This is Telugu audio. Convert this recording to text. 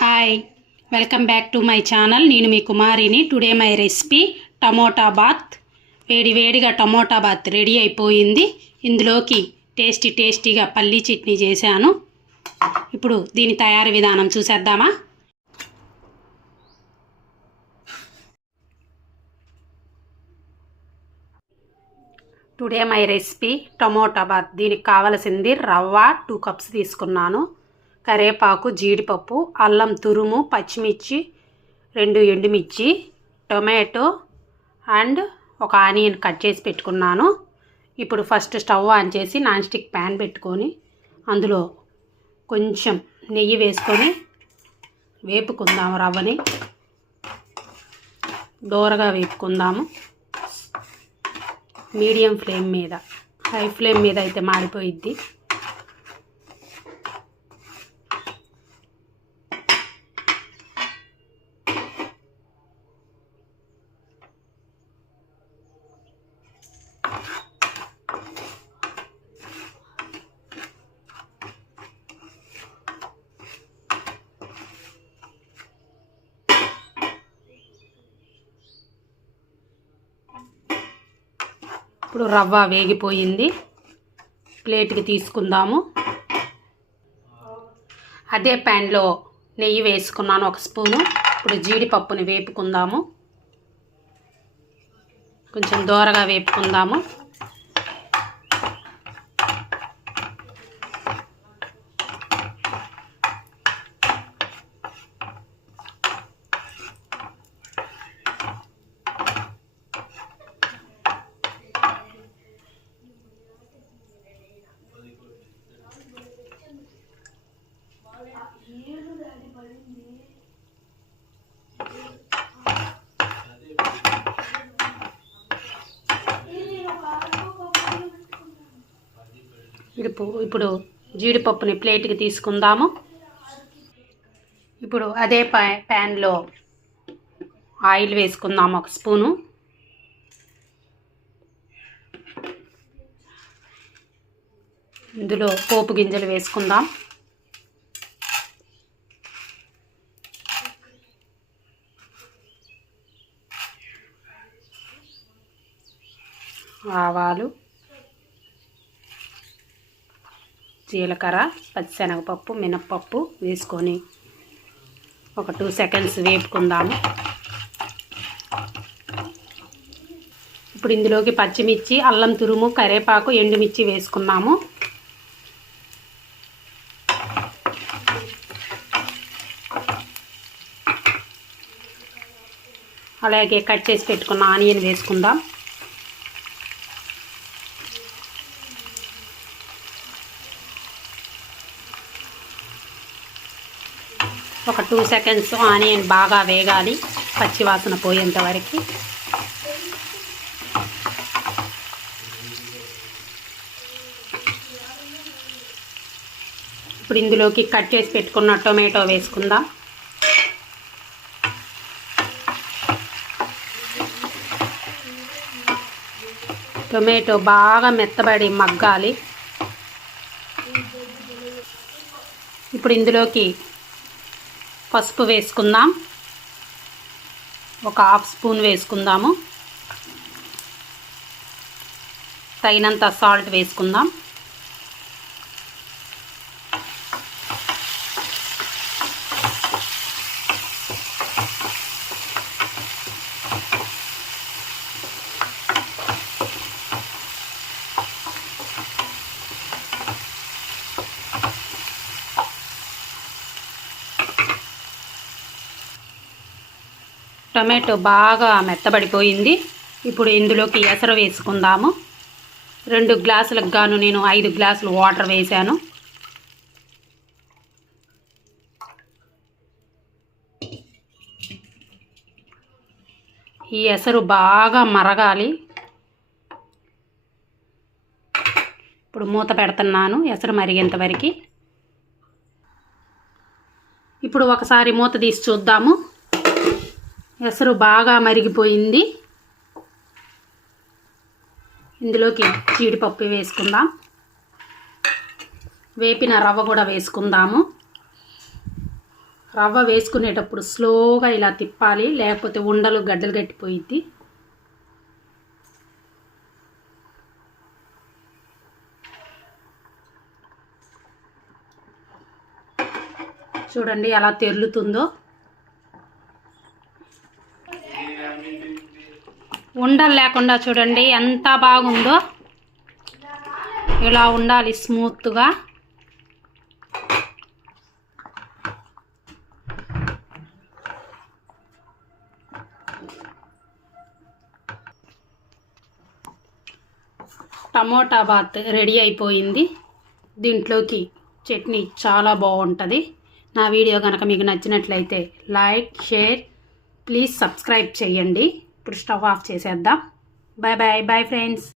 Hi, welcome back to my channel. నేను మీ కుమారిని. Today my recipe tomato bath. వేడివేడిగా టమోటా బాత్ రెడీ అయిపోయింది. ఇందులోకి టేస్టీగా పల్లీ చట్నీ చేశాను. ఇప్పుడు దీని తయారీ విధానం చూసేద్దామా. Today my recipe tomato bath. దీనికి కావలసింది రవ్వ 2 కప్స్ తీసుకున్నాను, కరివేపాకు, జీడిపప్పు, అల్లం తురుము, పచ్చిమిర్చి 2 ఎండుమిర్చి, టొమాటో అండ్ ఒక ఆనియన్ కట్ చేసి పెట్టుకున్నాను. ఇప్పుడు ఫస్ట్ స్టవ్ ఆన్ చేసి నాన్ స్టిక్ ప్యాన్ పెట్టుకొని అందులో కొంచెం నెయ్యి వేసుకొని వేపుకుందాము. రవ్వని దోరగా వేపుకుందాము. మీడియం ఫ్లేమ్ మీద, హై ఫ్లేమ్ మీద అయితే మాడిపోయిద్ది. ఇప్పుడు రవ్వ వేగిపోయింది, ప్లేట్కి తీసుకుందాము. అదే ప్యాన్లో నెయ్యి వేసుకున్నాను 1 స్పూను. ఇప్పుడు జీడిపప్పుని వేపుకుందాము. కొంచెం దోరగా వేపుకుందాము. ఇప్పుడు జీడిపప్పుని ప్లేట్కి తీసుకుందాము. ఇప్పుడు అదే ప్యాన్లో ఆయిల్ వేసుకుందాము 1 స్పూను. ఇందులో పోపు గింజలు వేసుకుందాం. ఆవాలు, జీలకర్ర, పచ్చిశనగపప్పు, మినప్పప్పు వేసుకొని ఒక 2 సెకండ్స్ వేపుకుందాము. ఇప్పుడు ఇందులోకి పచ్చిమిర్చి, అల్లం తురుము, కరివేపాకు, ఎండుమిర్చి వేసుకున్నాము. అలాగే కట్ చేసి పెట్టుకున్న ఆనియన్ వేసుకుందాం. ఒక 2 సెకండ్స్ ఆనియన్ బాగా వేగాలి, పచ్చివాసన పోయేంత వరకు. ఇప్పుడు ఇందులోకి కట్ చేసి పెట్టుకున్న టొమాటో వేసుకుందాం. టొమాటో బాగా మెత్తబడి మగ్గాలి. ఇప్పుడు ఇందులోకి పసుపు వేసుకుందాం. ఒక 1/2 స్పూన్ వేసుకుందాము. తగినంత సాల్ట్ వేసుకుందాం. టొమాటో బాగా మెత్తబడిపోయింది. ఇప్పుడు ఇందులోకి ఎసరు వేసుకుందాము. 2 గ్లాసులకు గాను నేను 5 గ్లాసులు వాటర్ వేసాను. ఈ ఎసరు బాగా మరగాలి. ఇప్పుడు మూత పెడుతున్నాను ఎసరు మరిగేంత వరకు. ఇప్పుడు ఒకసారి మూత తీసి చూద్దాము. ఎసరు బాగా మరిగిపోయింది. ఇందులోకి జీడిపప్పు వేసుకుందాం. వేపిన రవ్వ కూడా వేసుకుందాము. రవ్వ వేసుకునేటప్పుడు స్లోగా ఇలా తిప్పాలి, లేకపోతే ఉండలు గడ్డలు కట్టిపోయిద్ది. చూడండి ఎలా తెరులుతుందో. ఉండలు లేకుండా చూడండి ఎంత బాగుందో. ఇలా ఉండాలి స్మూత్గా. టమోటా బాత్ రెడీ అయిపోయింది. దీంట్లోకి చట్నీ చాలా బాగుంటుంది. నా వీడియో కనుక మీకు నచ్చినట్లయితే లైక్, షేర్, ప్లీజ్ సబ్స్క్రైబ్ చేయండి. ఇప్పుడు స్టవ్ ఆఫ్ చేసేద్దాం. Bye bye bye friends.